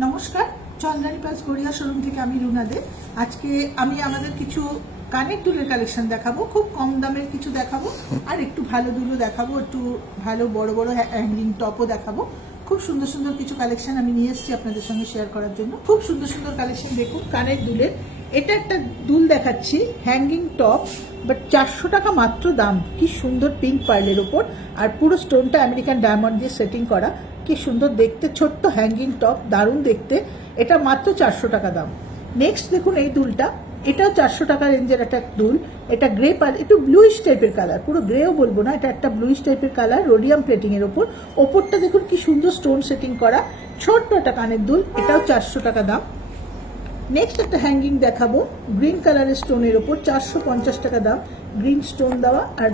নমস্কার, Chandrani pass Garia showroom থেকে আমি রুনা দে। আজকে আমি আমাদের কিছু কানের দুলের কালেকশন দেখাবো, খুব কম দামের কিছু দেখাবো, আর একটু ভালো দুলও দেখাবো, একটু ভালো বড় বড় হ্যাঙ্গিং টপও দেখাবো। খুব সুন্দর সুন্দর কিছু কালেকশন আমি নিয়ে এসেছি আপনাদের সঙ্গে শেয়ার করার জন্য। খুব সুন্দর সুন্দর কালেকশন দেখুন কানের দুলের। এটা একটা দুল দেখাচ্ছি, হ্যাঙ্গিং টপ, বাট 400 টাকা মাত্র দাম। কি সুন্দর পিঙ্ক পার্লের উপর, আর পুরো স্টোনটা আমেরিকান ডায়মন্ড দিয়ে সেটিং করা। কি সুন্দর দেখতে, ছোট্ট হ্যাঙ্গিং টপ, দারুণ দেখতে। এটা মাত্র 400 টাকা দাম। নেক্সট দেখুন এই দুলটা, এটাও 400 টাকা রেঞ্জের একটা দুল। এটা গ্রে পার, একটু ব্লুইশ টাইপের কালার, পুরো গ্রেও বলবো না, এটা একটা ব্লুইশ টাইপের কালার, রোডিয়াম প্লেটিং এর ওপর। ওপরটা দেখুন কি সুন্দর স্টোন সেটিং করা, ছোট্ট একটা কানের দুল, এটাও 400 টাকা দাম। নেক্সট একটা হ্যাঙ্গিং দেখাবো, গ্রিন কালারের স্টোনের ওপর, 450 টাকা দাম। গ্রিন স্টোন দেওয়া আর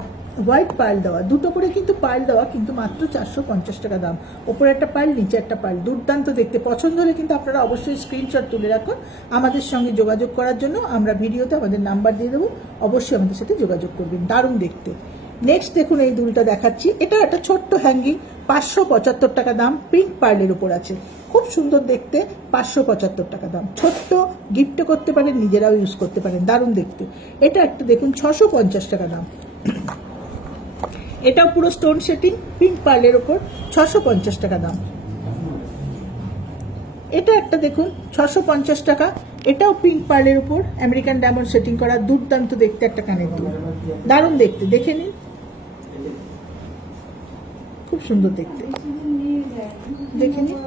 হোয়াইট পার্ল দেওয়া, দুটো করে কিন্তু পার্ল দেওয়া, কিন্তু মাত্র 450 টাকা দাম। ওপরে একটা পার্ল, নিচে একটা পার্ল, দুর্দান্ত দেখতে। পছন্দ হলে কিন্তু আপনারা অবশ্যই স্ক্রিনশট তুলে রাখুন আমাদের সঙ্গে যোগাযোগ করার জন্য। আমরা ভিডিওতে আমাদের নাম্বার দিয়ে দেবো, অবশ্যই আমাদের সাথে যোগাযোগ করবেন, দারুণ দেখতে। নেক্সট দেখুন এই দুলটা দেখাচ্ছি, এটা একটা ছোট্ট হ্যাঙ্গিং, 575 টাকা দাম, পিঙ্ক পার্লের উপর আছে, খুব সুন্দর দেখতে, 575 টাকা দাম। ছোট্ট গিফট করতে পারেন, নিজেরাও ইউজ করতে পারেন, দারুণ দেখতে। এটা একটা দেখুন 650 টাকা দাম, এটাও পুরো স্টোন সেটিং, পিঙ্ক পার্লের উপর, 650 টাকা দাম। এটা একটা দেখুন 650 টাকা, এটাও পিঙ্ক পার্লের উপর আমেরিকান ডায়মন্ড সেটিং করা, দুর্দান্ত দেখতে একটা কানের দুল, দারুণ দেখতে, দেখে নিন, খুব সুন্দর দেখতে, দেখে নিন।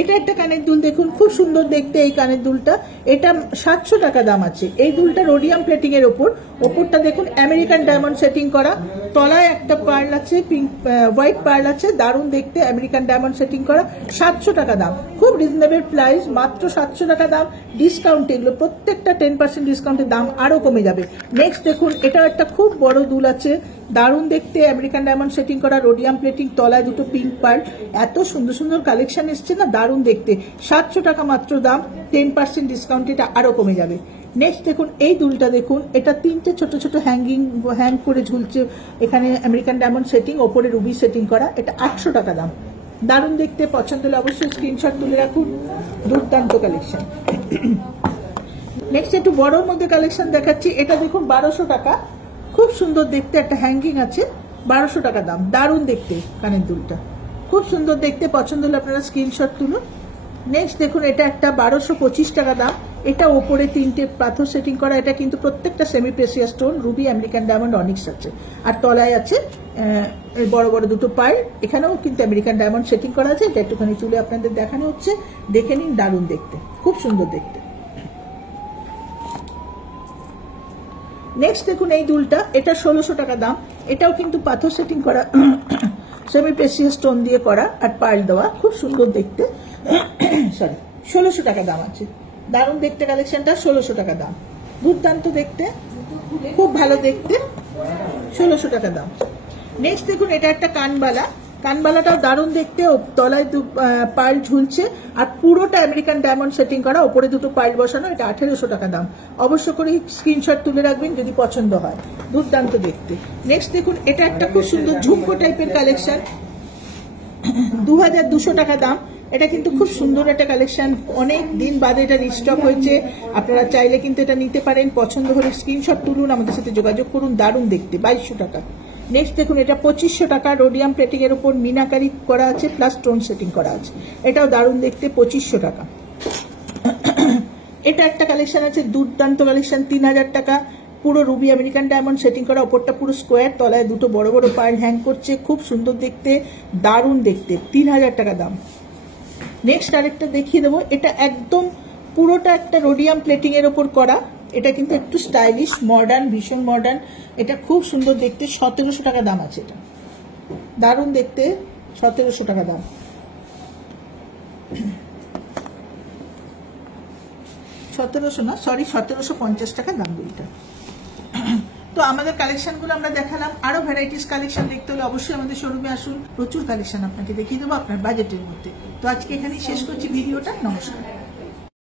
এটা একটা কানের দুল দেখুন, খুব সুন্দর দেখতে এই কানের দুলটা। এটা 700 টাকা দাম আছে। এই দুলটা রোডিয়াম প্লেটিং এর ওপর, ওপরটা দেখুন আমেরিকান ডায়মন্ড সেটিং করা, তলায় একটা পার্ল আছে, পিঙ্ক হোয়াইট পার্ল আছে, দারুণ দেখতে, আমেরিকান ডায়মন্ড সেটিং করা, 700 টাকা দাম। খুব রিজনেবল প্রাইস, মাত্র 700 টাকা দাম। ডিসকাউন্ট, এগুলো প্রত্যেকটা 10% ডিসকাউন্টের দাম আরো কমে যাবে। নেক্সট দেখুন, এটা একটা খুব বড় দুল আছে, দারুণ দেখতে, আমেরিকান ডায়মন্ড সেটিং করা, রোডিয়াম প্লেটিং, তলায় দুটো পিঙ্ক পার্ল। এত সুন্দর সুন্দর কালেকশন এসছে না, দারুণ দেখতে। 700 টাকা মাত্র দাম, 10% ডিসকাউন্ট, এটা আরো কমে যাবে। নেক্সট দেখুন এই দুলটা দেখুন, এটা 3টে ছোট ছোট হ্যাং করে ঝুলছে, এখানে আমেরিকান ডায়মন্ড সেটিং, ওপরে রুবি সেটিং করা, এটা 800 টাকা দাম, দারুণ দেখতে। পছন্দ হলে অবশ্যই স্ক্রিনশট তুলে রাখুন, দুর্দান্ত কালেকশন। নেক্সট একটু বড়োর মধ্যে কালেকশন দেখাচ্ছি, এটা দেখুন 1200 টাকা, খুব সুন্দর দেখতে, একটা হ্যাঙ্গিং আছে, 1200 টাকা দাম, দারুণ দেখতে কানের দুলটা, খুব সুন্দর দেখতে। পছন্দ হলে আপনারা স্ক্রিনশট তুলুন। নেক্সট দেখুন, এটা একটা 1225 টাকা দাম, এটা ওপরে 3টে পাথর সেটিং করা, এটা কিন্তু প্রত্যেকটা semi precious stone, Ruby, American diamond, onyx আছে, আর তলায় আছে বড় বড় দুটো পার্ল, এখানেও কিন্তু আমেরিকান ডায়মন্ড সেটিং করা আছে। এটা একটুখানি চুলে আপনাদের দেখানো হচ্ছে, দেখে নিন, দারুণ দেখতে, খুব সুন্দর দেখতে। নেক্সট দেখুন এই দুলটা, এটা 1600 টাকা দাম, এটাও কিন্তু পাথর সেটিং করা, সেমি প্রেসিয়াস স্টোন দিয়ে করা, আর পার্ল দেওয়া, খুব সুন্দর দেখতে। সরি, 1600 টাকা দাম আছে, দারুণ দেখতে কালেকশনটা, 1600 টাকা দাম, দুর্দান্ত দেখতে, খুব ভালো দেখতে, 1600 টাকা দাম। নেক্সট দেখুন, এটা একটা কানবালা, কানবালাটাও দারুণ দেখতে, তলায় পার্ল ঝুলছে, আর পুরোটা আমেরিকান ডায়মন্ড সেটিং করা, ওপরে দুটো পার্ল বসানো, এটা 1800 টাকা দাম। অবশ্য করে স্ক্রিনশট তুলে রাখবেন যদি পছন্দ হয়, দুর্দান্ত দেখতে। নেক্সট দেখুন, এটা একটা খুব সুন্দর ঝুমকো টাইপের কালেকশন, 2200 টাকা দাম। এটা কিন্তু খুব সুন্দর একটা কালেকশন, অনেক দিন বাদে এটা রিস্টক হয়েছে, আপনারা চাইলে কিন্তু এটা নিতে পারেন। পছন্দ হলে স্ক্রিনশট তুলুন, আমাদের সাথে যোগাযোগ করুন, দারুণ দেখতে, 2200 টাকা। নেক্সট দেখুন, এটা 2500 টাকা, রোডিয়াম প্লেটিং এর উপর মিনাকারি করা আছে, প্লাস স্টোন সেটিং করা আছে, এটাও দারুণ দেখতে, 2500 টাকা। এটা একটা কালেকশন আছে, দুর্দান্ত কালেকশন, 3000 টাকা, পুরো রুবি আমেরিকান ডায়মন্ড সেটিং করা, ওপরটা পুরো স্কোয়ার, তলায় দুটো বড় বড় পার্ল হ্যাং করছে, খুব সুন্দর দেখতে, দারুণ দেখতে, 3000 টাকা দাম। নেক্সট আরেকটা দেখিয়ে দেবো, এটা একদম পুরোটা একটা রোডিয়াম প্লেটিং এর ওপর করা, এটা কিন্তু একটু স্টাইলিশ, মডার্ন, ভীষণ মডার্ন, এটা খুব সুন্দর দেখতে, 1700 টাকা দাম আছে, এটা দারুণ দেখতে, 1700 টাকা দাম। 1700 না, সরি, 1750 টাকা দাম দুইটা। তো আমাদের কালেকশনগুলো আমরা দেখালাম, আরো ভ্যারাইটিস কালেকশন দেখতে হলে অবশ্যই আমাদের শোরুমে আসুন, প্রচুর কালেকশন আপনাকে দেখিয়ে দেবো আপনার বাজেটের মধ্যে। তো আজকে এখানেই শেষ করছি ভিডিওটা, নমস্কার।